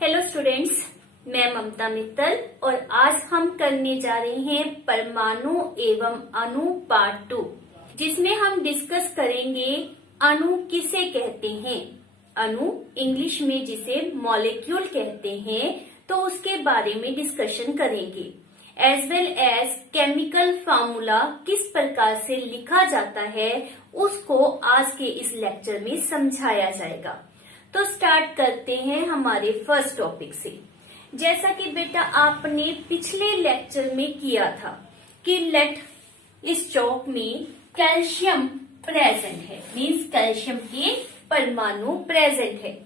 Hello students, मैं ममता मित्तल और आज हम करने जा रहे हैं परमाणु एवं अणु पार्ट 2, जिसमें हम डिस्कस करेंगे अणु किसे कहते हैं। अणु इंग्लिश में जिसे मॉलिक्यूल कहते हैं, तो उसके बारे में डिस्कशन करेंगे। As well as chemical formula किस प्रकार से लिखा जाता है, उसको आज के इस लेक्चर में समझाया जाएगा। तो स्टार्ट करते हैं हमारे फर्स्ट टॉपिक से। जैसा कि बेटा आपने पिछले लेक्चर में किया था कि लेट इस चौक में कैल्शियम प्रेजेंट है, मीन्स कैल्शियम के परमाणु प्रेजेंट है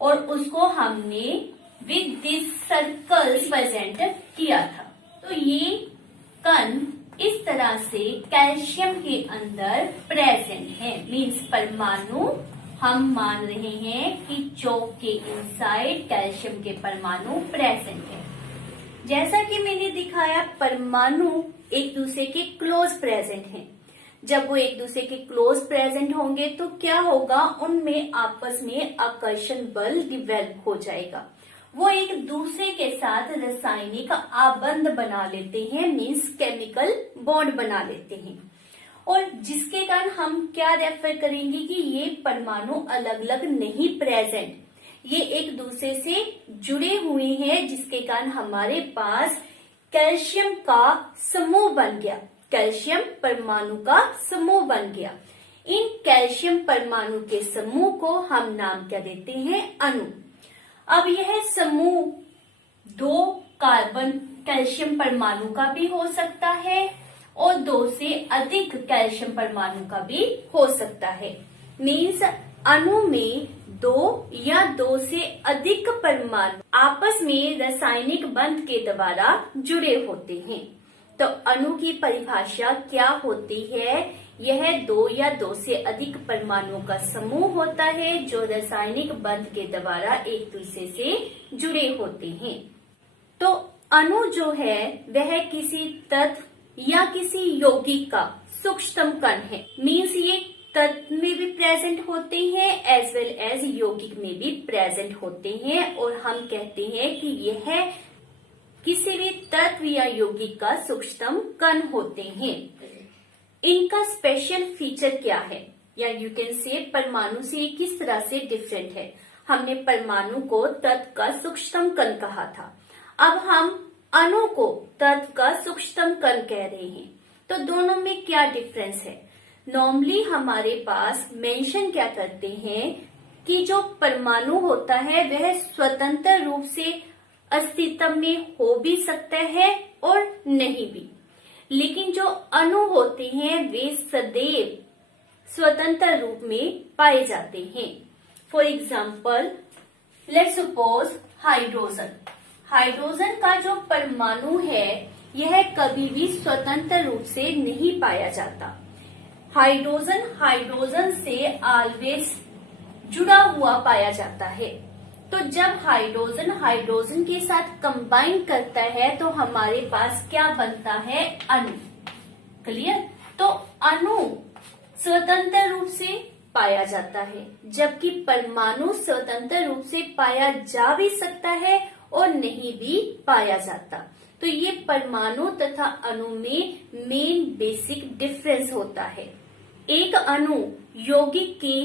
और उसको हमने विद दिस सर्कल्स प्रेजेंट किया था। तो ये कण इस तरह से कैल्शियम के अंदर प्रेजेंट है, मीन्स परमाणु हम मान रहे हैं कि चौक के इनसाइड कैल्शियम के परमाणु प्रेजेंट है। जैसा कि मैंने दिखाया, परमाणु एक दूसरे के क्लोज प्रेजेंट हैं। जब वो एक दूसरे के क्लोज प्रेजेंट होंगे तो क्या होगा, उनमें आपस में आकर्षण बल डिवेल्प हो जाएगा। वो एक दूसरे के साथ रासायनिक आबंध बना लेते हैं, मीन्स केमिकल बॉन्ड बना लेते हैं, और जिसके कारण हम क्या रेफर करेंगे कि ये परमाणु अलग अलग नहीं प्रेजेंट, ये एक दूसरे से जुड़े हुए हैं, जिसके कारण हमारे पास कैल्शियम का समूह बन गया, कैल्शियम परमाणु का समूह बन गया। इन कैल्शियम परमाणु के समूह को हम नाम क्या देते हैं, अणु। अब यह समूह 2 कार्बन कैल्शियम परमाणु का भी हो सकता है और 2 से अधिक कैल्शियम परमाणु का भी हो सकता है। मीन्स अणु में 2 या 2 से अधिक परमाणु आपस में रासायनिक बंध के द्वारा जुड़े होते हैं। तो अणु की परिभाषा क्या होती है, यह 2 या 2 से अधिक परमाणुओं का समूह होता है जो रासायनिक बंध के द्वारा एक दूसरे से जुड़े होते हैं। तो अणु जो है वह किसी तत्व या किसी यौगिक का सूक्ष्मतम कण है, मीन्स ये तत्व में भी प्रेजेंट होते हैं एज वेल एज यौगिक में भी प्रेजेंट होते हैं, और हम कहते हैं कि यह किसी भी तत्व या यौगिक का सूक्ष्मतम कण होते हैं। इनका स्पेशल फीचर क्या है, या यू कैन से परमाणु से किस तरह से डिफरेंट है। हमने परमाणु को तत्व का सूक्ष्मतम कण कहा था, अब हम अणु को तत्व का सूक्ष्मतम कण कह रहे हैं। तो दोनों में क्या डिफरेंस है। नॉर्मली हमारे पास मेंशन क्या करते हैं कि जो परमाणु होता है वह स्वतंत्र रूप से अस्तित्व में हो भी सकता है और नहीं भी, लेकिन जो अणु होते हैं वे सदैव स्वतंत्र रूप में पाए जाते हैं। For example, let's suppose hydrogen का जो परमाणु है यह कभी भी स्वतंत्र रूप से नहीं पाया जाता। हाइड्रोजन से ऑलवेज जुड़ा हुआ पाया जाता है। तो जब हाइड्रोजन के साथ कंबाइन करता है तो हमारे पास क्या बनता है, अणु। क्लियर। तो अणु स्वतंत्र रूप से पाया जाता है, जबकि परमाणु स्वतंत्र रूप से पाया जा भी सकता है और नहीं भी पाया जाता। तो ये परमाणु तथा अणु में मेन बेसिक डिफरेंस होता है। एक अणु यौगिक के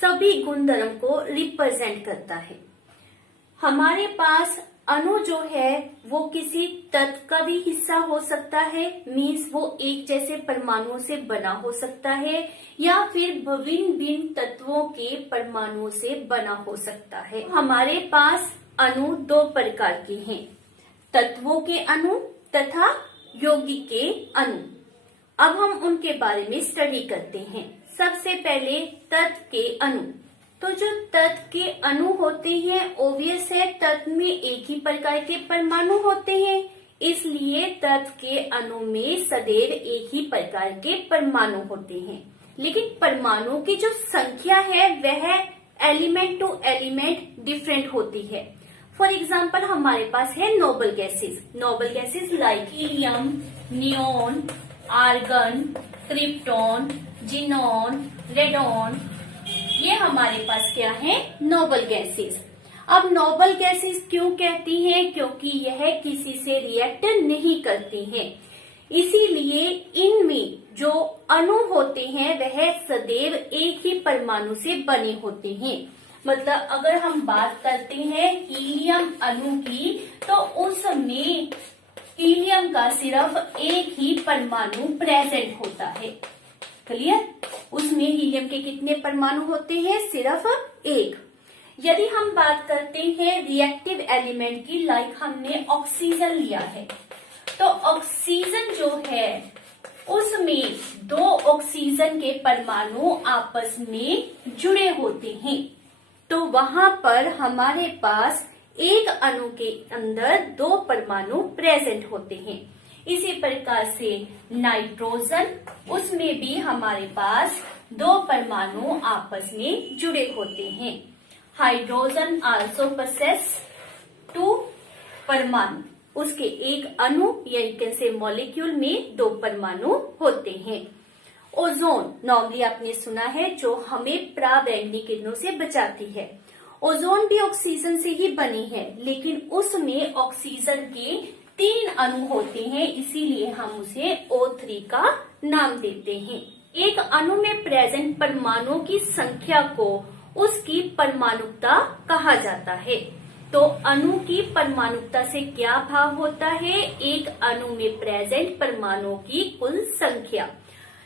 सभी गुणधर्म को रिप्रेजेंट करता है। हमारे पास अणु जो है वो किसी तत्व का भी हिस्सा हो सकता है, मीन्स वो एक जैसे परमाणुओं से बना हो सकता है, या फिर विभिन्न भिन्न तत्वों के परमाणुओं से बना हो सकता है। हमारे पास अणु 2 प्रकार के हैं, तत्वों के अणु तथा यौगिक के अणु। अब हम उनके बारे में स्टडी करते हैं। सबसे पहले तत्व के अणु। तो जो तत्व के अणु होते हैं, ऑब्वियस है तत्व में एक ही प्रकार के परमाणु होते हैं, इसलिए तत्व के अणु में सदैव एक ही प्रकार के परमाणु होते हैं। लेकिन परमाणुओं की जो संख्या है वह एलिमेंट टू एलिमेंट डिफरेंट होती है। फॉर एग्जाम्पल, हमारे पास है noble gases like helium, neon, argon, krypton, xenon, radon, ये हमारे पास क्या है, नोबल गैसेस। अब नोबल गैसेस क्यों कहती हैं? क्योंकि यह किसी से रिएक्ट नहीं करती हैं, इसीलिए इनमें जो अणु होते हैं वह सदैव एक ही परमाणु से बने होते हैं। मतलब अगर हम बात करते हैं हीलियम अणु की, तो उसमें हीलियम का सिर्फ एक ही परमाणु प्रेजेंट होता है। क्लियर? उसमें हीलियम के कितने परमाणु होते हैं? सिर्फ एक। यदि हम बात करते हैं रिएक्टिव एलिमेंट की, लाइक हमने ऑक्सीजन लिया है, तो ऑक्सीजन जो है उसमें दो ऑक्सीजन के परमाणु आपस में जुड़े होते हैं, तो वहां पर हमारे पास एक अणु के अंदर दो परमाणु प्रेजेंट होते हैं। इसी प्रकार से नाइट्रोजन, उसमें भी हमारे पास दो परमाणु आपस में जुड़े होते हैं। हाइड्रोजन आल्सो पोसेस टू परमाणु, उसके एक अणु या कैसे मॉलिक्यूल में दो परमाणु होते हैं। ओजोन नॉर्मली आपने सुना है, जो हमें पराबैंगनी किरणों से बचाती है। ओजोन भी ऑक्सीजन से ही बनी है, लेकिन उसमें ऑक्सीजन के 3 अणु होते हैं, इसीलिए हम उसे O3 का नाम देते हैं। एक अणु में प्रेजेंट परमाणुओं की संख्या को उसकी परमाणुकता कहा जाता है। तो अणु की परमाणुकता से क्या भाव होता है? एक अणु में प्रेजेंट परमाणुओं की कुल संख्या।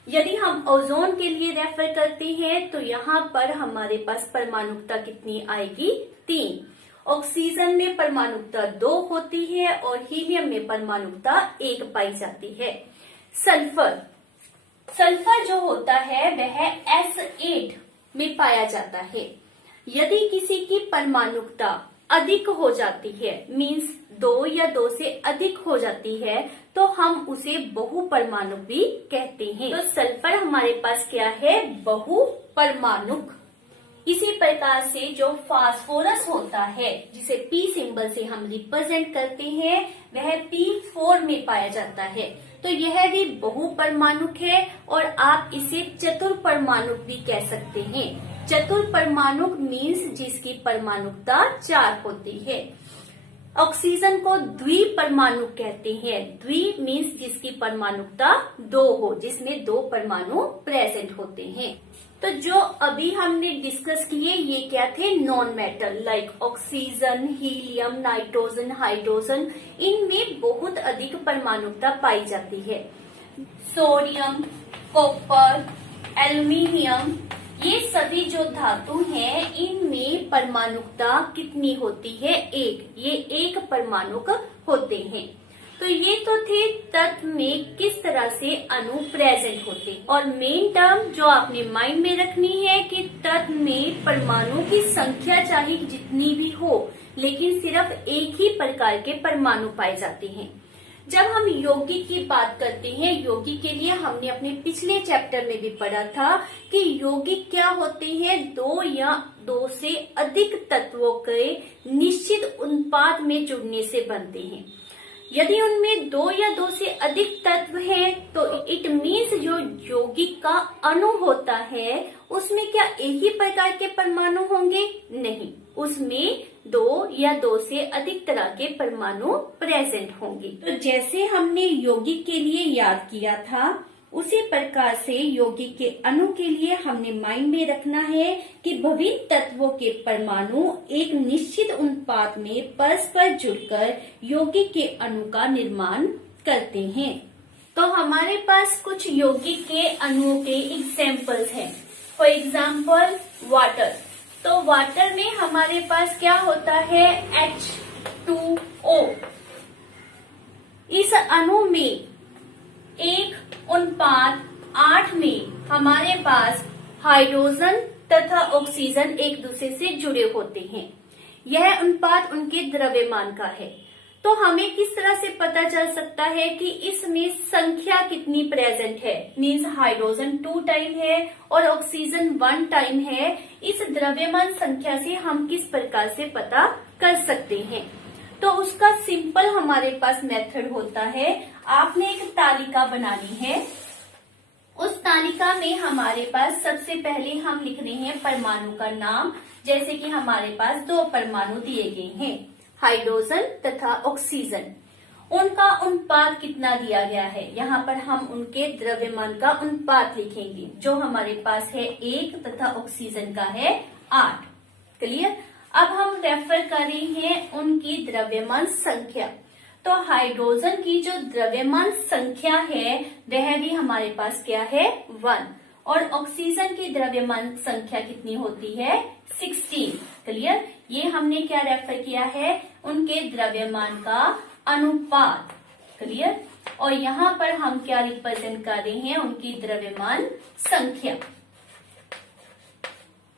यदि हम ओजोन के लिए रेफर करते हैं तो यहाँ पर हमारे पास परमाणुकता कितनी आएगी? 3। ऑक्सीजन में परमाणुकता 2 होती है और हीलियम में परमाणुकता 1 पाई जाती है। सल्फर, सल्फर जो होता है वह S8 में पाया जाता है। यदि किसी की परमाणुकता अधिक हो जाती है, मीन्स 2 या 2 से अधिक हो जाती है, तो हम उसे बहुपरमाणुक भी कहते हैं। तो सल्फर हमारे पास क्या है? बहुपरमाणुक। इसी प्रकार से जो फास्फोरस होता है, जिसे P सिंबल से हम रिप्रेजेंट करते हैं, वह P4 में पाया जाता है। तो यह भी बहुपरमाणुक है और आप इसे चतुर्परमाणुक भी कह सकते हैं। चतुर्परमाणुक मीन्स जिसकी परमाणुकता 4 होती है। ऑक्सीजन को द्विपरमाणुक कहते हैं। द्वि मीन्स जिसकी परमाणुकता 2 हो, जिसमें 2 परमाणु प्रेजेंट होते हैं। तो जो अभी हमने डिस्कस किए ये क्या थे? Non metal, like oxygen, helium, nitrogen, hydrogen, इनमें बहुत अधिक परमाणुकता पाई जाती है। सोडियम, कॉपर, एल्युमिनियम, ये सभी जो धातु हैं, इनमें परमाणुकता कितनी होती है? 1। ये 1 परमाणुक होते हैं। तो ये तो थे तत्व में किस तरह से अणु प्रेजेंट होते हैं। और मेन टर्म जो आपने माइंड में रखनी है कि तत्व में परमाणु की संख्या चाहे जितनी भी हो, लेकिन सिर्फ एक ही प्रकार के परमाणु पाए जाते हैं। जब हम यौगिक की बात करते हैं, यौगिक के लिए हमने अपने पिछले चैप्टर में भी पढ़ा था कि यौगिक क्या होते हैं? 2 या 2 से अधिक तत्वों के निश्चित अनुपात में जुड़ने से बनते हैं। यदि उनमें 2 या 2 से अधिक तत्व हैं, तो इट मीन्स जो यौगिक का अणु होता है उसमें क्या एक ही प्रकार के परमाणु होंगे? नहीं, उसमें 2 या 2 से अधिक तरह के परमाणु प्रेजेंट होंगे। तो जैसे हमने यौगिक के लिए याद किया था, उसी प्रकार से यौगिक के अणु के लिए हमने माइंड में रखना है कि विभिन्न तत्वों के परमाणु एक निश्चित अनुपात में परस्पर जुड़कर यौगिक के अणु का निर्माण करते हैं। तो हमारे पास कुछ यौगिक के अणुओं के एग्जाम्पल्स हैं। For example water. तो वाटर में हमारे पास क्या होता है? H2O। इस अणु में 1:8 में हमारे पास हाइड्रोजन तथा ऑक्सीजन एक दूसरे से जुड़े होते हैं। यह अनुपात उनके द्रव्यमान का है। तो हमें किस तरह से पता चल सकता है कि इसमें संख्या कितनी प्रेजेंट है? मीन्स हाइड्रोजन 2 टाइम है और ऑक्सीजन 1 टाइम है। इस द्रव्यमान संख्या से हम किस प्रकार से पता कर सकते हैं? तो उसका सिंपल हमारे पास मेथड होता है। आपने एक तालिका बनानी है। उस तालिका में हमारे पास सबसे पहले हम लिख रहे हैं परमाणु का नाम, जैसे कि हमारे पास दो परमाणु दिए गए हैं, हाइड्रोजन तथा ऑक्सीजन। उनका अनुपात कितना दिया गया है, यहाँ पर हम उनके द्रव्यमान का अनुपात लिखेंगे, जो हमारे पास है 1 तथा ऑक्सीजन का है 8। क्लियर। अब हम रेफर कर रहे हैं उनकी द्रव्यमान संख्या। तो हाइड्रोजन की जो द्रव्यमान संख्या है वह भी हमारे पास क्या है 1, और ऑक्सीजन की द्रव्यमान संख्या कितनी होती है 16। क्लियर। ये हमने क्या रेफर किया है, उनके द्रव्यमान का अनुपात। क्लियर। और यहाँ पर हम क्या रिप्रेजेंट कर रहे हैं, उनकी द्रव्यमान संख्या।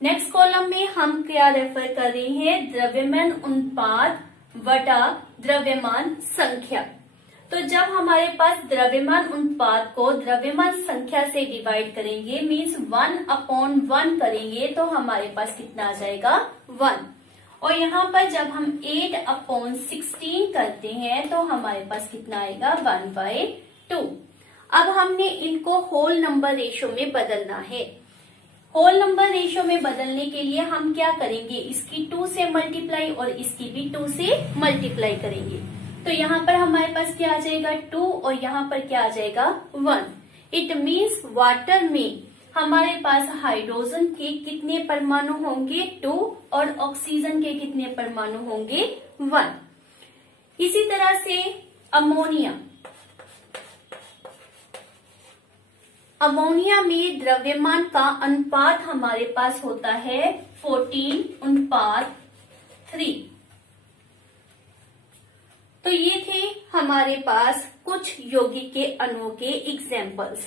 नेक्स्ट कॉलम में हम क्या रेफर कर रहे हैं, द्रव्यमान अनुपात बटा द्रव्यमान संख्या। तो जब हमारे पास द्रव्यमान अनुपात को द्रव्यमान संख्या से डिवाइड करेंगे, मीन्स 1/1 करेंगे, तो हमारे पास कितना आ जाएगा 1। और यहाँ पर जब हम 8/16 करते हैं तो हमारे पास कितना आएगा 1/2। अब हमने इनको होल नंबर रेशो में बदलना है। होल नंबर रेशो में बदलने के लिए हम क्या करेंगे, इसकी 2 से मल्टीप्लाई और इसकी भी 2 से मल्टीप्लाई करेंगे। तो यहाँ पर हमारे पास क्या आ जाएगा 2 और यहाँ पर क्या आ जाएगा 1। इट मीन्स वाटर में हमारे पास हाइड्रोजन के कितने परमाणु होंगे 2 और ऑक्सीजन के कितने परमाणु होंगे 1। इसी तरह से अमोनिया में द्रव्यमान का अनुपात हमारे पास होता है 14:3। तो ये थे हमारे पास कुछ यौगिक के अणुओं के एग्जाम्पल्स।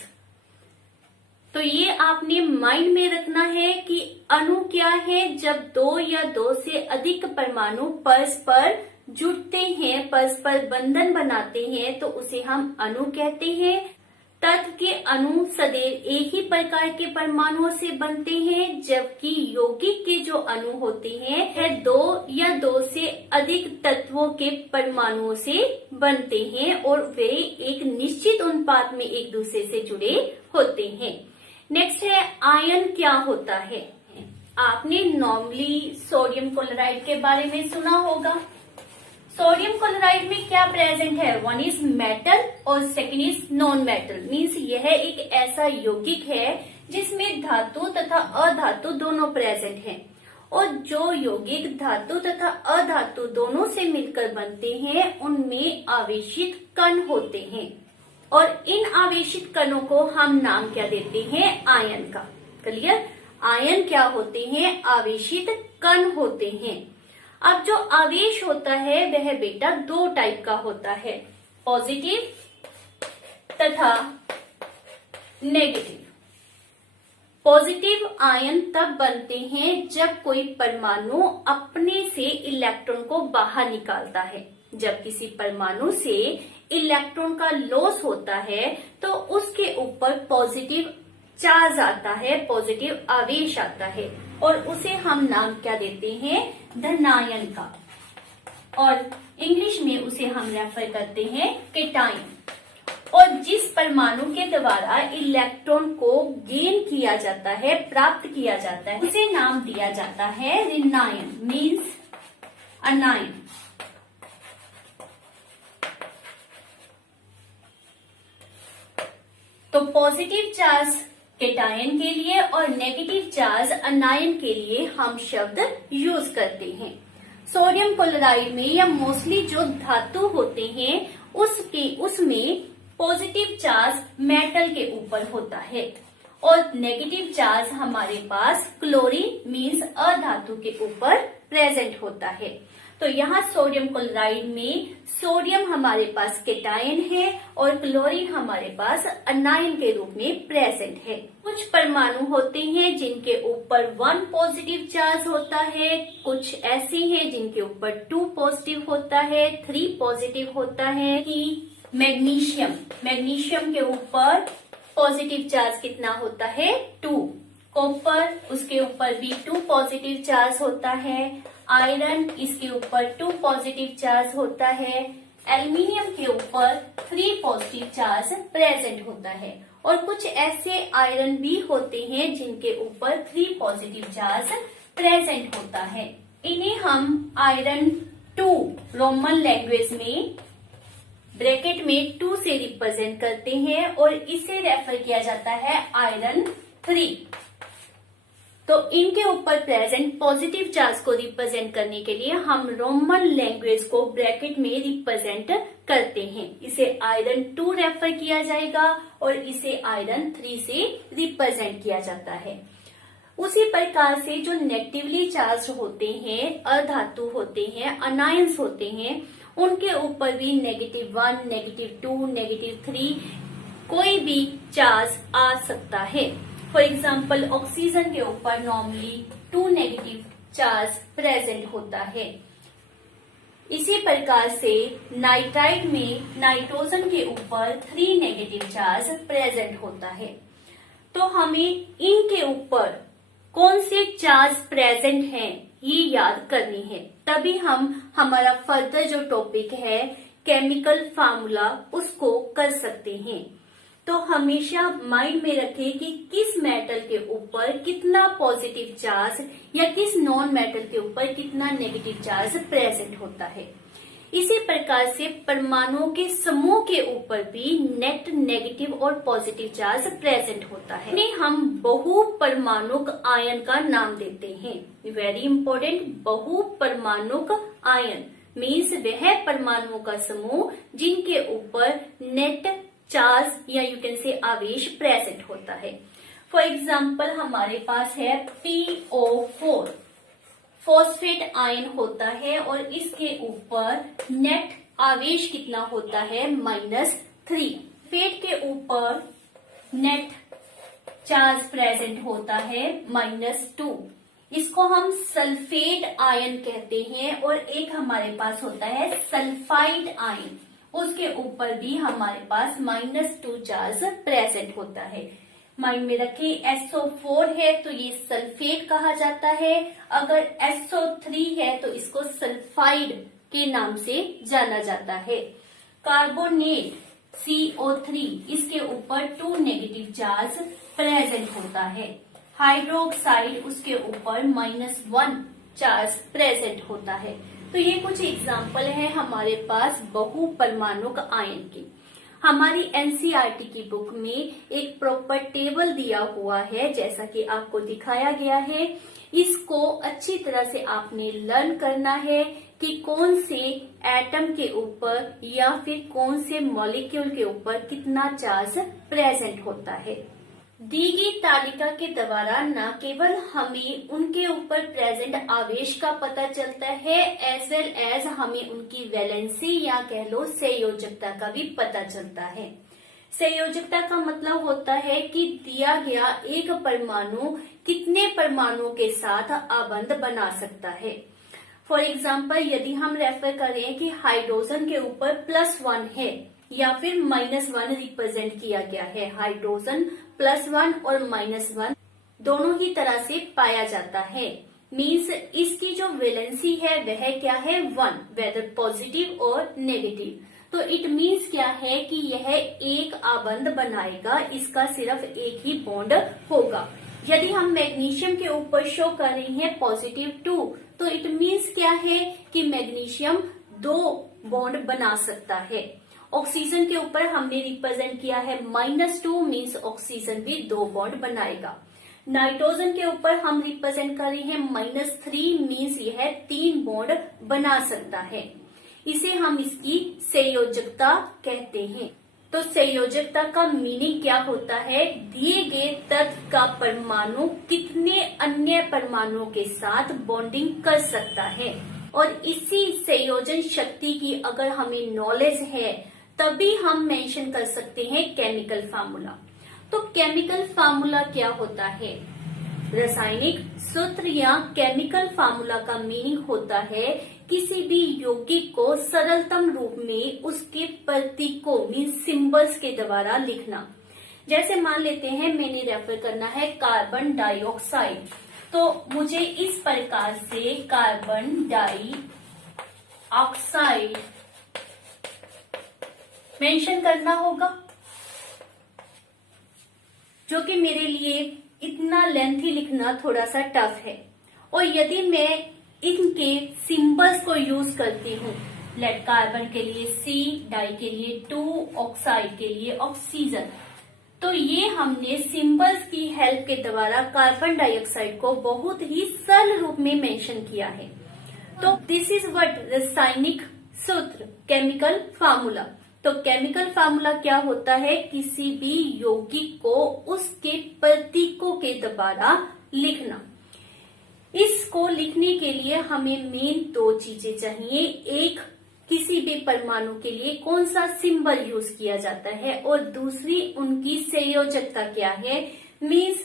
तो ये आपने माइंड में रखना है कि अणु क्या है, जब 2 या 2 से अधिक परमाणु परस्पर जुड़ते हैं, परस्पर बंधन बनाते हैं, तो उसे हम अणु कहते हैं। तत्व के अणु सदैव एक ही प्रकार के परमाणुओं से बनते हैं, जबकि यौगिक के जो अणु होते हैं वह 2 या 2 से अधिक तत्वों के परमाणुओं से बनते हैं और वे एक निश्चित अनुपात में एक दूसरे से जुड़े होते हैं। नेक्स्ट है आयन क्या होता है। आपने नॉर्मली सोडियम क्लोराइड के बारे में सुना होगा। सोडियम क्लोराइड में क्या प्रेजेंट है, 1 इज मेटल और second is non metal. Means यह एक ऐसा यौगिक है जिसमें धातु तथा अधातु दोनों प्रेजेंट हैं, और जो यौगिक धातु तथा अधातु दोनों से मिलकर बनते हैं उनमें आवेशित कण होते हैं, और इन आवेशित कणों को हम नाम क्या देते हैं, आयन का। क्लियर। आयन क्या होते हैं, आवेशित कण होते हैं। अब जो आवेश होता है वह बेटा 2 टाइप का होता है, पॉजिटिव तथा नेगेटिव। पॉजिटिव आयन तब बनते हैं जब कोई परमाणु अपने से इलेक्ट्रॉन को बाहर निकालता है। जब किसी परमाणु से इलेक्ट्रॉन का लॉस होता है तो उसके ऊपर पॉजिटिव चार्ज आता है, पॉजिटिव आवेश आता है, और उसे हम नाम क्या देते हैं, धनायन का, और इंग्लिश में उसे हम रेफर करते हैं केटायन। और जिस परमाणु के द्वारा इलेक्ट्रॉन को गेन किया जाता है, प्राप्त किया जाता है, उसे नाम दिया जाता है ऋणायन, मीन्स अनायन। तो पॉजिटिव चार्ज केटायन के लिए और नेगेटिव चार्ज अनायन के लिए हम शब्द यूज करते हैं। सोडियम क्लोराइड में या मोस्टली जो धातु होते हैं उसमें पॉजिटिव चार्ज मेटल के ऊपर होता है, और नेगेटिव चार्ज हमारे पास क्लोरीन मीन्स अधातु के ऊपर प्रेजेंट होता है। तो यहाँ सोडियम क्लोराइड में सोडियम हमारे पास केटायन है और क्लोरीन हमारे पास अनायन के रूप में प्रेजेंट है। कुछ परमाणु होते हैं जिनके ऊपर 1 पॉजिटिव चार्ज होता है, कुछ ऐसे हैं जिनके ऊपर 2 पॉजिटिव होता है, 3 पॉजिटिव होता है। कि मैग्नीशियम के ऊपर पॉजिटिव चार्ज कितना होता है 2, कॉपर उसके ऊपर भी 2 पॉजिटिव चार्ज होता है, आयरन इसके ऊपर 2 पॉजिटिव चार्ज होता है, एल्युमिनियम के ऊपर 3 पॉजिटिव चार्ज प्रेजेंट होता है, और कुछ ऐसे आयरन भी होते हैं जिनके ऊपर 3 पॉजिटिव चार्ज प्रेजेंट होता है। इन्हें हम आयरन 2 रोमन लैंग्वेज में ब्रैकेट में 2 से रिप्रेजेंट करते हैं और इसे रेफर किया जाता है आयरन 3। तो इनके ऊपर प्रेजेंट पॉजिटिव चार्ज को रिप्रेजेंट करने के लिए हम रोमन लैंग्वेज को ब्रैकेट में रिप्रेजेंट करते हैं। इसे आयरन 2 रेफर किया जाएगा और इसे आयरन 3 से रिप्रेजेंट किया जाता है। उसी प्रकार से जो नेगेटिवली चार्ज होते हैं, अधातु होते हैं, अनायंस होते हैं, उनके ऊपर भी -1, -2, -3 कोई भी चार्ज आ सकता है। फॉर एग्जाम्पल ऑक्सीजन के ऊपर नॉर्मली 2 नेगेटिव चार्ज प्रेजेंट होता है। इसी प्रकार से नाइट्राइड में नाइट्रोजन के ऊपर 3 नेगेटिव चार्ज प्रेजेंट होता है। तो हमें इनके ऊपर कौन से चार्ज प्रेजेंट हैं ये याद करनी है, तभी हम हमारा फर्दर जो टॉपिक है केमिकल फार्मूला उसको कर सकते हैं। तो हमेशा माइंड में रखें कि किस मेटल के ऊपर कितना पॉजिटिव चार्ज या किस नॉन मेटल के ऊपर कितना नेगेटिव चार्ज प्रेजेंट होता है। इसी प्रकार से परमाणुओं के समूह के ऊपर भी नेट नेगेटिव और पॉजिटिव चार्ज प्रेजेंट होता है। इन्हें हम बहुपरमाणुक आयन का नाम देते हैं। वेरी इंपॉर्टेंट, बहुपरमाणुक आयन मीन्स वह परमाणुओं का समूह जिनके ऊपर नेट चार्ज या यू कैन से आवेश प्रेजेंट होता है। फॉर एग्जाम्पल हमारे पास है PO4 फॉस्फेट आयन होता है और इसके ऊपर नेट आवेश कितना होता है -3। फेट के ऊपर नेट चार्ज प्रेजेंट होता है -2। इसको हम सल्फेट आयन कहते हैं। और एक हमारे पास होता है सल्फाइड आयन, उसके ऊपर भी हमारे पास -2 चार्ज प्रेजेंट होता है। माइंड में रखें SO4 है तो ये सल्फेट कहा जाता है, अगर SO3 है तो इसको सल्फाइड के नाम से जाना जाता है। कार्बोनेट CO3 इसके ऊपर 2 नेगेटिव चार्ज प्रेजेंट होता है। हाइड्रोक्साइड उसके ऊपर -1 चार्ज प्रेजेंट होता है। तो ये कुछ एग्जाम्पल है हमारे पास बहुपरमाणुक आयन की। हमारी एनसीईआरटी की बुक में एक प्रॉपर टेबल दिया हुआ है जैसा कि आपको दिखाया गया है। इसको अच्छी तरह से आपने लर्न करना है कि कौन से एटम के ऊपर या फिर कौन से मॉलिक्यूल के ऊपर कितना चार्ज प्रेजेंट होता है। दी गई तालिका के द्वारा न केवल हमें उनके ऊपर प्रेजेंट आवेश का पता चलता है एज वेल एज हमें उनकी वैलेंसी या कह लो संयोजकता का भी पता चलता है। संयोजकता का मतलब होता है कि दिया गया एक परमाणु कितने परमाणुओं के साथ आबंध बना सकता है। फॉर एग्जाम्पल यदि हम रेफर करें कि हाइड्रोजन के ऊपर +1 है या फिर -1 रिप्रेजेंट किया गया है। हाइड्रोजन +1 और -1 दोनों ही तरह से पाया जाता है। मीन्स इसकी जो वैलेंसी है वह क्या है 1, वेदर पॉजिटिव और नेगेटिव। तो इट मीन्स क्या है कि यह एक आबंध बनाएगा, इसका सिर्फ एक ही बॉन्ड होगा। यदि हम मैग्नीशियम के ऊपर शो कर रहे हैं +2 तो इट मीन्स क्या है कि मैग्नीशियम 2 बॉन्ड बना सकता है। ऑक्सीजन के ऊपर हमने रिप्रेजेंट किया है -2 मीन्स ऑक्सीजन भी 2 बॉन्ड बनाएगा। नाइट्रोजन के ऊपर हम रिप्रेजेंट कर रहे हैं -3 मीन्स यह 3 बॉन्ड बना सकता है। इसे हम इसकी संयोजकता कहते हैं। तो संयोजकता का मीनिंग क्या होता है, दिए गए तत्व का परमाणु कितने अन्य परमाणुओं के साथ बॉन्डिंग कर सकता है। और इसी संयोजन शक्ति की अगर हमें नॉलेज है तभी हम मेंशन कर सकते हैं केमिकल फार्मूला। तो केमिकल फार्मूला क्या होता है? रासायनिक सूत्र या केमिकल फार्मूला का मीनिंग होता है किसी भी यौगिक को सरलतम रूप में उसके प्रतीकों मीन्स सिंबल्स के द्वारा लिखना। जैसे मान लेते हैं मैंने रेफर करना है कार्बन डाइऑक्साइड, तो मुझे इस प्रकार से कार्बन डाइऑक्साइड मेंशन करना होगा, जो कि मेरे लिए इतना लेंथी लिखना थोड़ा सा टफ है। और यदि मैं इनके सिंबल्स को यूज करती हूँ, लेट कार्बन के लिए C, डाई के लिए 2, ऑक्साइड के लिए ऑक्सीजन, तो ये हमने सिंबल्स की हेल्प के द्वारा कार्बन डाइऑक्साइड को बहुत ही सरल रूप में मेंशन किया है। तो दिस इज व्हाट रासायनिक सूत्र, केमिकल फार्मूला। तो केमिकल फार्मूला क्या होता है? किसी भी यौगिक को उसके प्रतीकों के द्वारा लिखना। इसको लिखने के लिए हमें मेन 2 चीजें चाहिए। एक, किसी भी परमाणु के लिए कौन सा सिंबल यूज किया जाता है, और दूसरी उनकी संयोजकता क्या है, मीन्स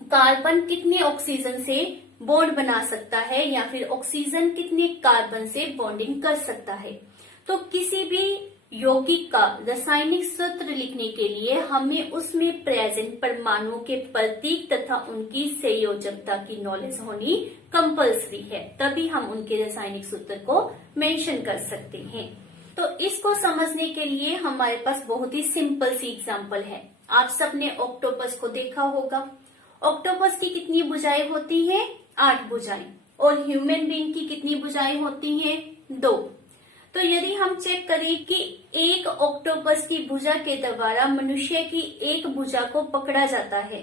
कार्बन कितने ऑक्सीजन से बॉन्ड बना सकता है या फिर ऑक्सीजन कितने कार्बन से बॉन्डिंग कर सकता है। तो किसी भी यौगिक का रासायनिक सूत्र लिखने के लिए हमें उसमें प्रेजेंट परमाणुओं के प्रतीक तथा उनकी संयोजकता की नॉलेज होनी कंपल्सरी है, तभी हम उनके रासायनिक सूत्र को मेंशन कर सकते हैं। तो इसको समझने के लिए हमारे पास बहुत ही सिंपल सी एग्जांपल है। आप सबने ऑक्टोपस को देखा होगा। ऑक्टोपस की कितनी भुजाएं होती हैं? 8 भुजाएं। और ह्यूमन बीइंग की कितनी भुजाएं होती हैं? 2। तो यदि हम चेक करें कि एक ऑक्टोपस की भुजा के द्वारा मनुष्य की एक भुजा को पकड़ा जाता है,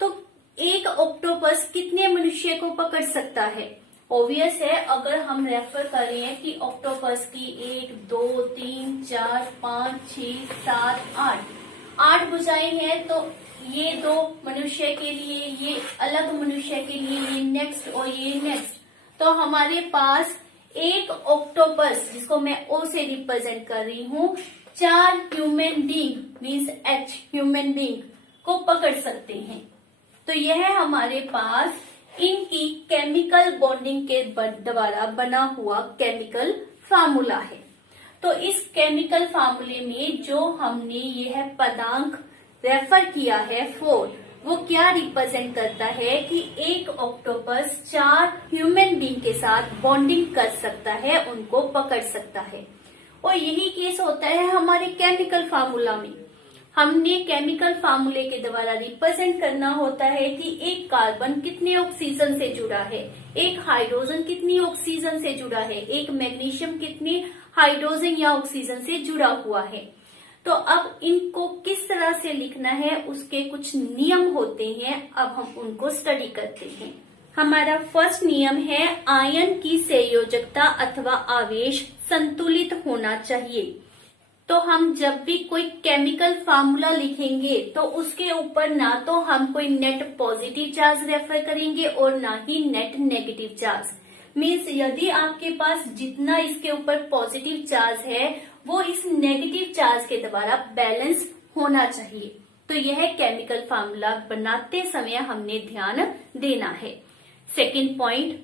तो एक ऑक्टोपस कितने मनुष्य को पकड़ सकता है? ऑब्वियस है, अगर हम रेफर कर रहे हैं कि ऑक्टोपस की 1, 2, 3, 4, 5, 6, 7, 8 भुजाएं हैं, तो ये 2 मनुष्य के लिए, ये अलग मनुष्य के लिए, ये नेक्स्ट और ये नेक्स्ट। तो हमारे पास एक ऑक्टोपस, जिसको मैं O से रिप्रेजेंट कर रही हूँ, 4 human being means H human being को पकड़ सकते हैं। तो यह हमारे पास इनकी केमिकल बॉन्डिंग के द्वारा बना हुआ केमिकल फार्मूला है। तो इस केमिकल फार्मूले में जो हमने यह पदांक रेफर किया है 4, वो क्या रिप्रेजेंट करता है कि एक ऑक्टोपस 4 ह्यूमन बीइंग के साथ बॉन्डिंग कर सकता है, उनको पकड़ सकता है। और यही केस होता है हमारे केमिकल फार्मूला में। हमने केमिकल फार्मूले के द्वारा रिप्रेजेंट करना होता है कि एक कार्बन कितने ऑक्सीजन से जुड़ा है, एक हाइड्रोजन कितनी ऑक्सीजन से जुड़ा है, एक मैग्नीशियम कितने हाइड्रोजन या ऑक्सीजन से जुड़ा हुआ है। तो अब इनको किस तरह से लिखना है, उसके कुछ नियम होते हैं। अब हम उनको स्टडी करते हैं। हमारा फर्स्ट नियम है आयन की संयोजकता अथवा आवेश संतुलित होना चाहिए। तो हम जब भी कोई केमिकल फार्मूला लिखेंगे तो उसके ऊपर ना तो हम कोई नेट पॉजिटिव चार्ज रेफर करेंगे और ना ही नेट नेगेटिव चार्ज। मीन्स यदि आपके पास जितना इसके ऊपर पॉजिटिव चार्ज है वो इस नेगेटिव चार्ज के द्वारा बैलेंस होना चाहिए। तो यह केमिकल फार्मूला बनाते समय हमने ध्यान देना है। सेकंड पॉइंट,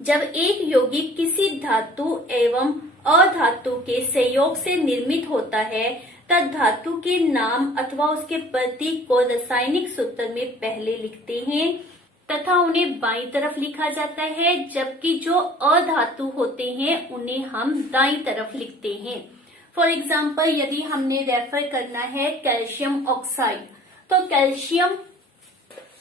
जब एक यौगिक किसी धातु एवं अधातु के संयोग से निर्मित होता है तब धातु के नाम अथवा उसके प्रतीक को रासायनिक सूत्र में पहले लिखते हैं तथा उन्हें बाईं तरफ लिखा जाता है, जबकि जो अधातु होते हैं उन्हें हम दाईं तरफ लिखते हैं। फॉर एग्जाम्पल, यदि हमने रेफर करना है कैल्शियम ऑक्साइड, तो कैल्शियम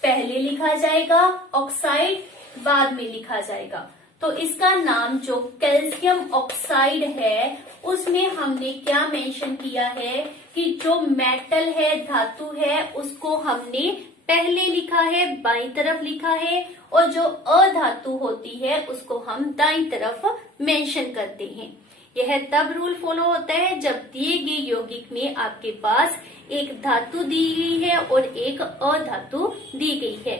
पहले लिखा जाएगा, ऑक्साइड बाद में लिखा जाएगा। तो इसका नाम जो कैल्शियम ऑक्साइड है उसमें हमने क्या मेंशन किया है कि जो मेटल है, धातु है, उसको हमने पहले लिखा है, बाईं तरफ लिखा है, और जो अधातु होती है उसको हम दाईं तरफ मेंशन करते हैं। यह तब रूल फॉलो होता है जब दिए गए यौगिक में आपके पास एक धातु दी गई है और एक अधातु दी गई है।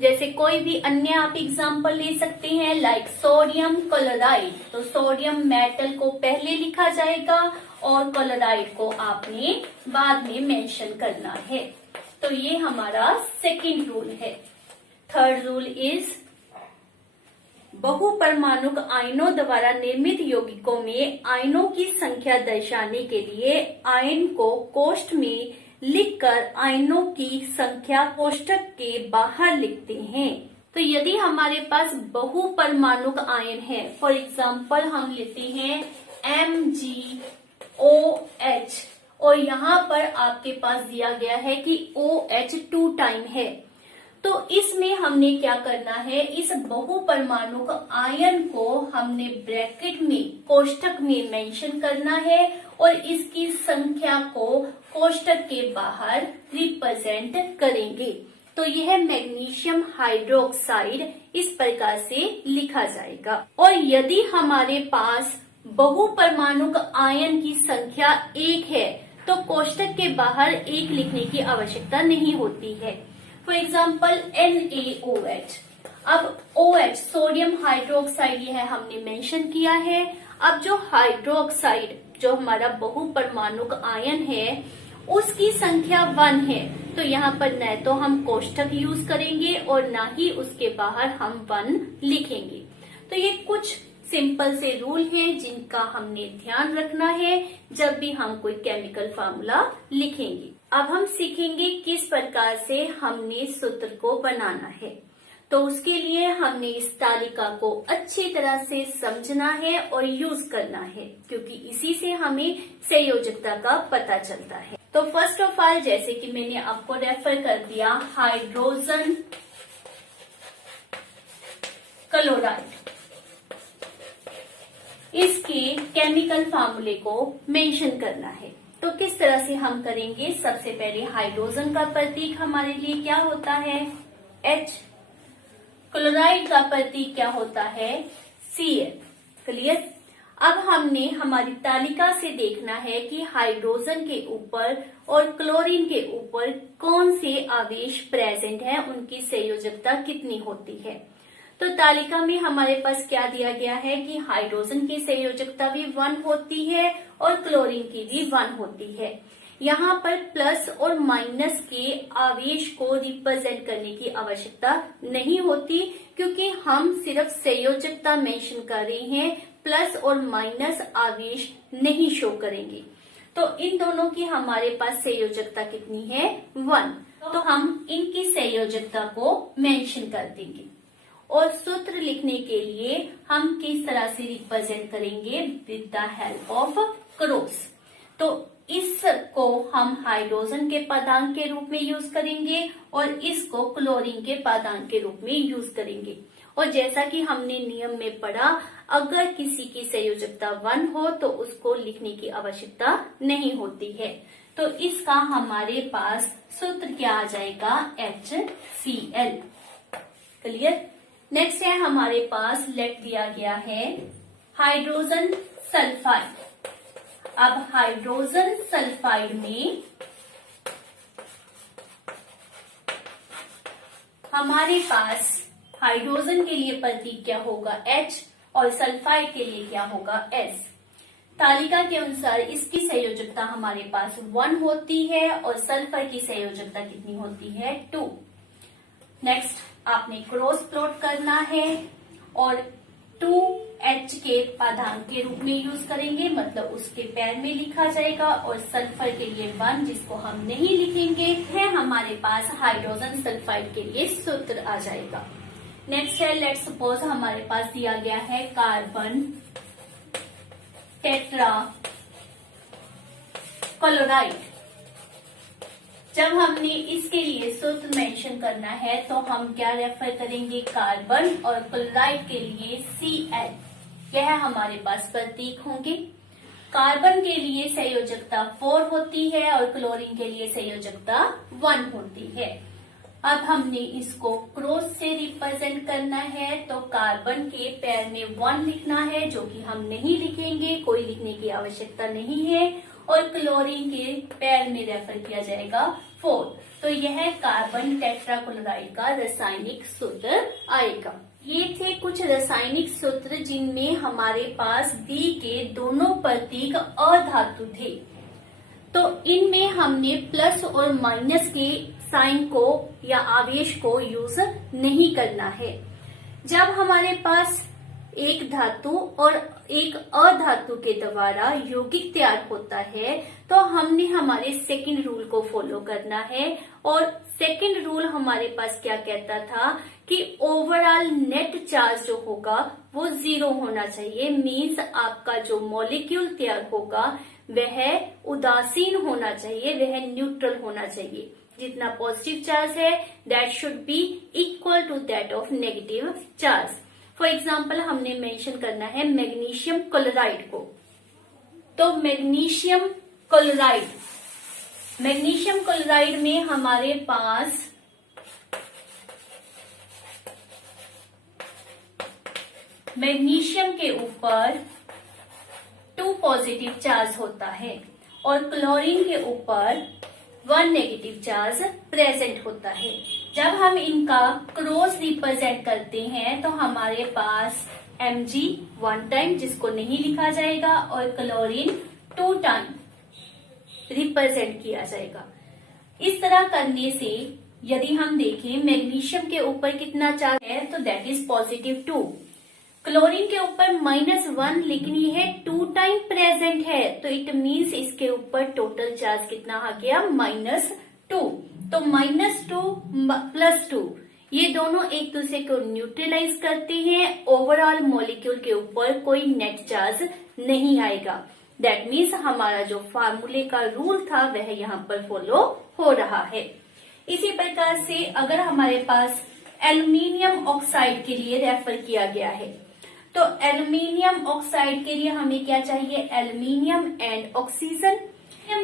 जैसे कोई भी अन्य आप एग्जाम्पल ले सकते हैं, लाइक सोडियम क्लोराइड। तो सोडियम मेटल को पहले लिखा जाएगा और क्लोराइड को आपने बाद में मेंशन करना है। तो ये हमारा सेकंड रूल है। थर्ड रूल इज बहुपरमाणुक आयनों द्वारा निर्मित यौगिकों में आयनों की संख्या दर्शाने के लिए आयन को कोष्ठ में लिखकर आयनों की संख्या कोष्ठक के बाहर लिखते हैं। तो यदि हमारे पास बहुपरमाणुक आयन है, फॉर एग्जाम्पल हम लेते हैं MgOH और यहाँ पर आपके पास दिया गया है कि OH 2 टाइम है, तो इसमें हमने क्या करना है, इस बहुपरमाणुक आयन को हमने ब्रैकेट में, कोष्ठक में मेंशन करना है और इसकी संख्या को कोष्ठक के बाहर रिप्रेजेंट करेंगे। तो यह मैग्नीशियम हाइड्रोक्साइड इस प्रकार से लिखा जाएगा। और यदि हमारे पास बहुपरमाणुक आयन की संख्या 1 है तो कोष्ठक के बाहर 1 लिखने की आवश्यकता नहीं होती है। For example NaOH। अब OH सोडियम हाइड्रोक्साइड यह हमने मेंशन किया है। अब जो हाइड्रोक्साइड, जो हमारा बहुपरमाणुक आयन है, उसकी संख्या 1 है, तो यहाँ पर न तो हम कोष्ठक यूज करेंगे और न ही उसके बाहर हम 1 लिखेंगे। तो ये कुछ सिंपल से रूल हैं जिनका हमने ध्यान रखना है जब भी हम कोई केमिकल फार्मूला लिखेंगे। अब हम सीखेंगे किस प्रकार से हमने सूत्र को बनाना है। तो उसके लिए हमने इस तालिका को अच्छी तरह से समझना है और यूज करना है, क्योंकि इसी से हमें संयोजकता का पता चलता है। तो फर्स्ट ऑफ ऑल, जैसे कि मैंने आपको रेफर कर दिया, हाइड्रोजन क्लोराइड, इसके केमिकल फार्मूले को मेंशन करना है। तो किस तरह से हम करेंगे, सबसे पहले हाइड्रोजन का प्रतीक हमारे लिए क्या होता है, H। क्लोराइड का प्रतीक क्या होता है, Cl। क्लियर। अब हमने हमारी तालिका से देखना है कि हाइड्रोजन के ऊपर और क्लोरीन के ऊपर कौन से आवेश प्रेजेंट है, उनकी संयोजकता कितनी होती है। तो तालिका में हमारे पास क्या दिया गया है कि हाइड्रोजन की संयोजकता भी 1 होती है और क्लोरीन की भी 1 होती है। यहाँ पर प्लस और माइनस के आवेश को रिप्रेजेंट करने की आवश्यकता नहीं होती, क्योंकि हम सिर्फ संयोजकता मेंशन कर रहे हैं, प्लस और माइनस आवेश नहीं शो करेंगे। तो इन दोनों की हमारे पास संयोजकता कितनी है, 1। तो हम इनकी संयोजकता को मेंशन कर देंगे। और सूत्र लिखने के लिए हम किस तरह से रिप्रेजेंट करेंगे, with the help of cross. तो इसको हम हाइड्रोजन के पदांक के रूप में यूज करेंगे और इसको क्लोरीन के पदांक के रूप में यूज करेंगे। और जैसा कि हमने नियम में पढ़ा, अगर किसी की संयोजकता 1 हो तो उसको लिखने की आवश्यकता नहीं होती है। तो इसका हमारे पास सूत्र क्या आ जाएगा, HCl। क्लियर। नेक्स्ट है हमारे पास लेट दिया गया है हाइड्रोजन सल्फाइड। अब हाइड्रोजन सल्फाइड में हमारे पास हाइड्रोजन के लिए प्रतीक क्या होगा, H, और सल्फाइड के लिए क्या होगा, S। तालिका के अनुसार इसकी संयोजकता हमारे पास 1 होती है और सल्फर की संयोजकता कितनी होती है, 2। नेक्स्ट आपने क्रॉस प्लॉट करना है और 2H के पदांक के रूप में यूज करेंगे, मतलब उसके पैर में लिखा जाएगा, और सल्फर के लिए 1 जिसको हम नहीं लिखेंगे है हमारे पास हाइड्रोजन सल्फाइड के लिए सूत्र आ जाएगा। नेक्स्ट है, लेट सपोज हमारे पास दिया गया है कार्बन टेट्रा क्लोराइड। जब हमने इसके लिए सूत्र मेंशन करना है तो हम क्या रेफर करेंगे, कार्बन, और क्लोराइड के लिए Cl। यह हमारे पास प्रतीक होंगे। कार्बन के लिए संयोजकता 4 होती है और क्लोरीन के लिए संयोजकता 1 होती है। अब हमने इसको क्रॉस से रिप्रेजेंट करना है, तो कार्बन के पैर में 1 लिखना है, जो कि हम नहीं लिखेंगे, कोई लिखने की आवश्यकता नहीं है, और क्लोरीन के पैर में रेफर किया जाएगा 4। तो यह कार्बन टेट्राक्लोराइड का रासायनिक सूत्र आएगा। ये थे कुछ रासायनिक सूत्र जिनमें हमारे पास दी के दोनों प्रतीक अधातु थे। तो इनमें हमने प्लस और माइनस के साइन को या आवेश को यूज नहीं करना है। जब हमारे पास एक धातु और एक अधातु के द्वारा यौगिक तैयार होता है तो हमने हमारे सेकंड रूल को फॉलो करना है। और सेकंड रूल हमारे पास क्या कहता था कि ओवरऑल नेट चार्ज जो होगा वो 0 होना चाहिए। मीन्स आपका जो मॉलिक्यूल तैयार होगा वह उदासीन होना चाहिए, वह न्यूट्रल होना चाहिए। जितना पॉजिटिव चार्ज है that should be equal to that of negative charge. For example हमने मेंशन करना है मैग्नीशियम क्लोराइड को। तो मैग्नीशियम क्लोराइड में हमारे पास मैग्नीशियम के ऊपर 2 पॉजिटिव चार्ज होता है और क्लोरीन के ऊपर 1 नेगेटिव चार्ज प्रेजेंट होता है। जब हम इनका क्रॉस रिप्रेजेंट करते हैं तो हमारे पास Mg 1 टाइम, जिसको नहीं लिखा जाएगा, और क्लोरीन 2 टाइम रिप्रेजेंट किया जाएगा। इस तरह करने से यदि हम देखें मैग्नीशियम के ऊपर कितना चार्ज है तो दैट इज पॉजिटिव 2, क्लोरीन के ऊपर -1, लेकिन ये है 2 टाइम प्रेजेंट है, तो इट मीन्स इसके ऊपर टोटल चार्ज कितना आ गया -2। तो -2 + 2 ये दोनों एक दूसरे को न्यूट्रलाइज करते हैं, ओवरऑल मॉलिक्यूल के ऊपर कोई नेट चार्ज नहीं आएगा। दैट मीन्स हमारा जो फार्मूले का रूल था वह यहाँ पर फॉलो हो रहा है। इसी प्रकार से अगर हमारे पास एल्युमिनियम ऑक्साइड के लिए रेफर किया गया है तो एल्युमिनियम ऑक्साइड के लिए हमें क्या चाहिए, एल्युमिनियम एंड ऑक्सीजन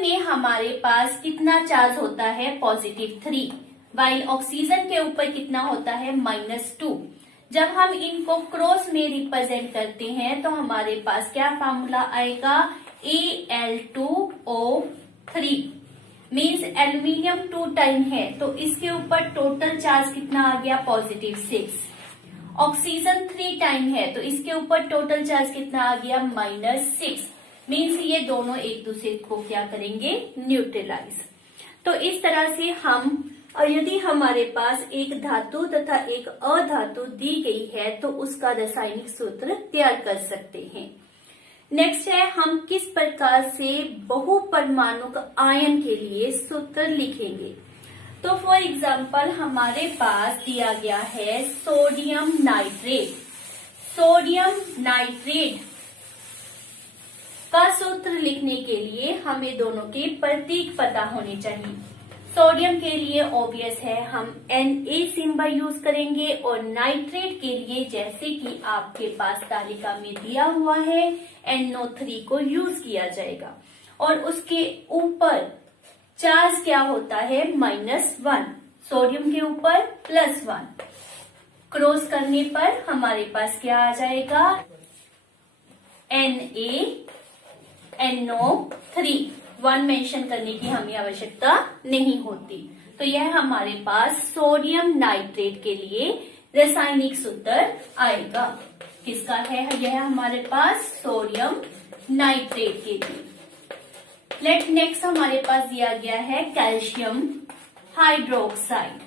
में हमारे पास कितना चार्ज होता है +3, वाइल ऑक्सीजन के ऊपर कितना होता है -2। जब हम इनको क्रॉस में रिप्रेजेंट करते हैं तो हमारे पास क्या फार्मूला आएगा, Al2O3 मीन्स एल्युमिनियम 2 टाइम है तो इसके ऊपर टोटल चार्ज कितना आ गया +6। ऑक्सीजन 3 टाइम है तो इसके ऊपर टोटल चार्ज कितना आ गया -6। मीन्स ये दोनों एक दूसरे को क्या करेंगे, न्यूट्रलाइज। तो इस तरह से हम, और यदि हमारे पास एक धातु तथा एक अधातु दी गई है तो उसका रासायनिक सूत्र तैयार कर सकते हैं। नेक्स्ट है हम किस प्रकार से बहुपरमाणुक आयन के लिए सूत्र लिखेंगे। तो फॉर एग्जाम्पल हमारे पास दिया गया है सोडियम नाइट्रेट। सोडियम नाइट्रेट का सूत्र लिखने के लिए हमें दोनों के प्रतीक पता होने चाहिए। सोडियम के लिए ऑब्वियस है हम Na सिंबल यूज करेंगे और नाइट्रेट के लिए जैसे कि आपके पास तालिका में दिया हुआ है NO3 को यूज किया जाएगा और उसके ऊपर चार्ज क्या होता है -1, सोडियम के ऊपर +1। क्रॉस करने पर हमारे पास क्या आ जाएगा, NaNO3। 1 मेंशन करने की हमें आवश्यकता नहीं होती। तो यह हमारे पास सोडियम नाइट्रेट के लिए रासायनिक सूत्र आएगा। किसका है यह हमारे पास, सोडियम नाइट्रेट के लिए। लेट नेक्स्ट हमारे पास दिया गया है कैल्शियम हाइड्रोक्साइड।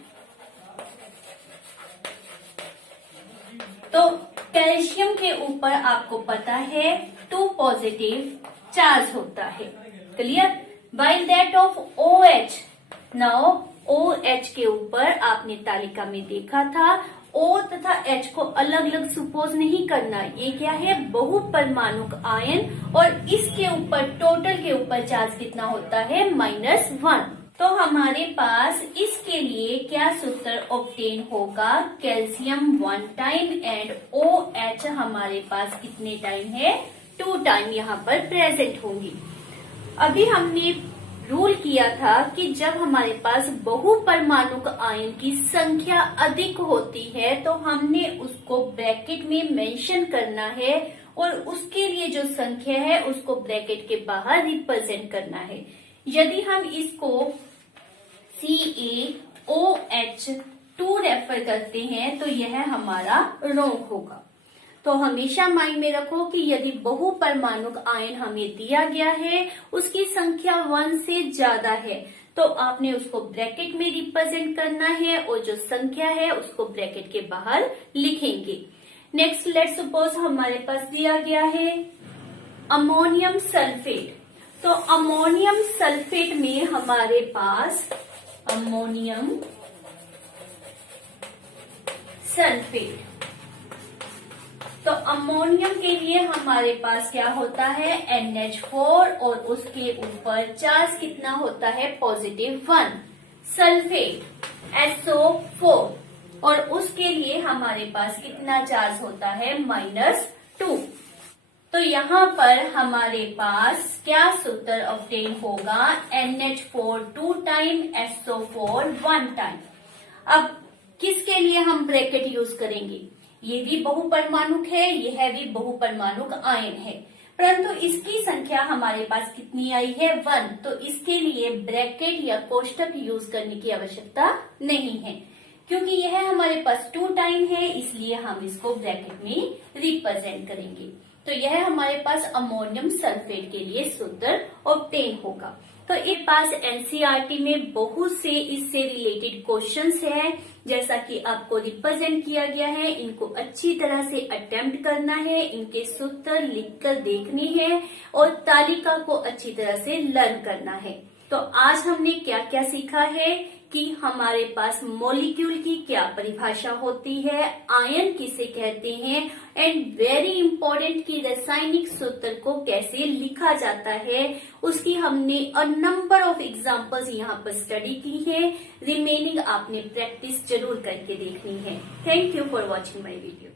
तो कैल्शियम के ऊपर आपको पता है 2 पॉजिटिव चार्ज होता है, clear. While that of OH, now OH के ऊपर आपने तालिका में देखा था O तथा H को अलग अलग सपोज नहीं करना, ये क्या है, बहुपरमाणुक आयन और इसके ऊपर टोटल के ऊपर चार्ज कितना होता है -1। तो हमारे पास इसके लिए क्या सूत्र ऑब्टेन होगा, कैल्शियम 1 टाइम एंड OH हमारे पास कितने टाइम है, 2 टाइम यहाँ पर प्रेजेंट होंगी। अभी हमने रूल किया था कि जब हमारे पास बहुपरमाणुक आयन की संख्या अधिक होती है तो हमने उसको ब्रैकेट में मेंशन करना है और उसके लिए जो संख्या है उसको ब्रैकेट के बाहर रिप्रेजेंट करना है। यदि हम इसको CaOH2 रेफर करते हैं तो यह हमारा रॉन्ग होगा। तो हमेशा माइंड में रखो कि यदि बहुपरमाणुक आयन हमें दिया गया है, उसकी संख्या 1 से ज्यादा है, तो आपने उसको ब्रैकेट में रिप्रेजेंट करना है और जो संख्या है उसको ब्रैकेट के बाहर लिखेंगे। नेक्स्ट लेट्स सपोज हमारे पास दिया गया है अमोनियम सल्फेट। तो अमोनियम सल्फेट में हमारे पास अमोनियम सल्फेट, तो अमोनियम के लिए हमारे पास क्या होता है NH4 और उसके ऊपर चार्ज कितना होता है +1। सल्फेट SO4 और उसके लिए हमारे पास कितना चार्ज होता है -2। तो यहाँ पर हमारे पास क्या सूत्र ऑब्टेन होगा NH4 2 टाइम SO4 1 टाइम। अब किसके लिए हम ब्रैकेट यूज करेंगे? ये भी बहुपरमाणुक है, यह भी बहुपरमाणुक आयन है, परंतु इसकी संख्या हमारे पास कितनी आई है 1, तो इसके लिए ब्रैकेट या कोष्टक यूज करने की आवश्यकता नहीं है। क्योंकि यह हमारे पास 2 टाइम है, इसलिए हम इसको ब्रैकेट में रिप्रेजेंट करेंगे। तो यह हमारे पास अमोनियम सल्फेट के लिए सूत्र ऑब्टेन होगा। तो इस पास एनसीईआरटी में बहुत से इससे रिलेटेड क्वेश्चंस हैं, जैसा कि आपको रिप्रेजेंट किया गया है। इनको अच्छी तरह से अटेम्प्ट करना है, इनके सूत्र लिखकर देखने हैं और तालिका को अच्छी तरह से लर्न करना है। तो आज हमने क्या क्या सीखा है कि हमारे पास मॉलिक्यूल की क्या परिभाषा होती है, आयन किसे कहते हैं, एंड वेरी इंपॉर्टेंट कि रासायनिक सूत्र को कैसे लिखा जाता है। उसकी हमने अ नंबर ऑफ एग्जांपल्स यहाँ पर स्टडी की है। रिमेनिंग आपने प्रैक्टिस जरूर करके देखनी है। Thank you for watching my video.